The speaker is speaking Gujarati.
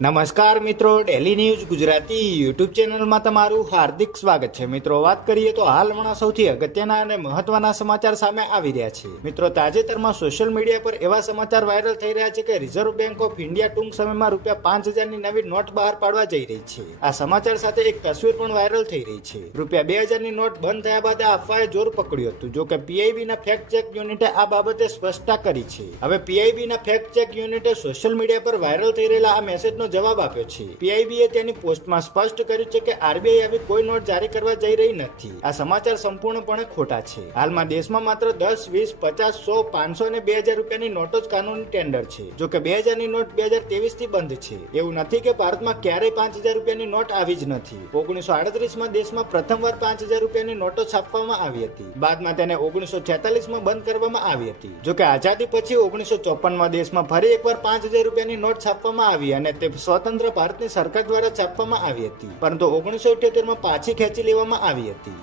નમસ્કાર મિત્રો, ડેલી ન્યૂઝ ગુજરાતી યુટ્યુબ ચેનલમાં તમારું હાર્દિક સ્વાગત છે. મિત્રો, વાત કરીએ તો હાલ હમણાં સૌથી અગત્યના અને મહત્વના સમાચાર સામે આવી રહ્યા છે. મિત્રો, તાજેતરમાં સોશિયલ મીડિયા પર એવા સમાચાર વાયરલ થઈ રહ્યા છે કે રિઝર્વ બેંક ઓફ ઇન્ડિયા ટૂંક સમયમાં ₹5000ની નવી નોટ બહાર પાડવા જઈ રહી છે. આ સમાચાર સાથે એક તસવીર પણ વાયરલ થઈ રહી છે. ₹2000ની નોટ બંધ થયા બાદ આ અફવાએ જોર પકડ્યું હતું. જો કે પીઆઈબીના ફેક્ટ ચેક યુનિટે આ બાબતે સ્પષ્ટતા કરી છે. હવે પીઆઈબીના ફેક્ટ ચેક યુનિટે સોશિયલ મીડિયા પર વાયરલ થઈ રહેલા આ મેસેજનો જવાબ આપ્યો છે. પીઆઈબીએ તેની પોસ્ટમાં સ્પષ્ટ કર્યું છે કે આરબીઆઈ આવી કોઈ નોટ જારી કરવા જઈ રહી નથી. આ સમાચાર સંપૂર્ણપણે ખોટા છે. હાલમાં દેશમાં માત્ર 10, 20, 50, 100, 500 અને 2000 રૂપિયાની નોટો જ કાનૂની ટેન્ડર છે. જો કે 2000ની નોટ 2023 થી બંધ છે. એવું નથી કે ભારતમાં ક્યારેય 5000 રૂપિયાની નોટ આવી જ નથી. 1938માં દેશમાં પ્રથમવાર 5000 રૂપિયાની નોટો છાપવામાં આવી હતી. બાદમાં તેને 1946માં બંધ કરવામાં આવી હતી. જો કે આઝાદી પછી 1954માં દેશમાં ફરી એકવાર 5000 રૂપિયાની નોટ છાપવામાં આવી અને તે સ્વતંત્ર ભારતની સરકાર દ્વારા છાપવામાં આવી હતી, પરંતુ 1978માં પાછી ખેંચી લેવામાં આવી હતી.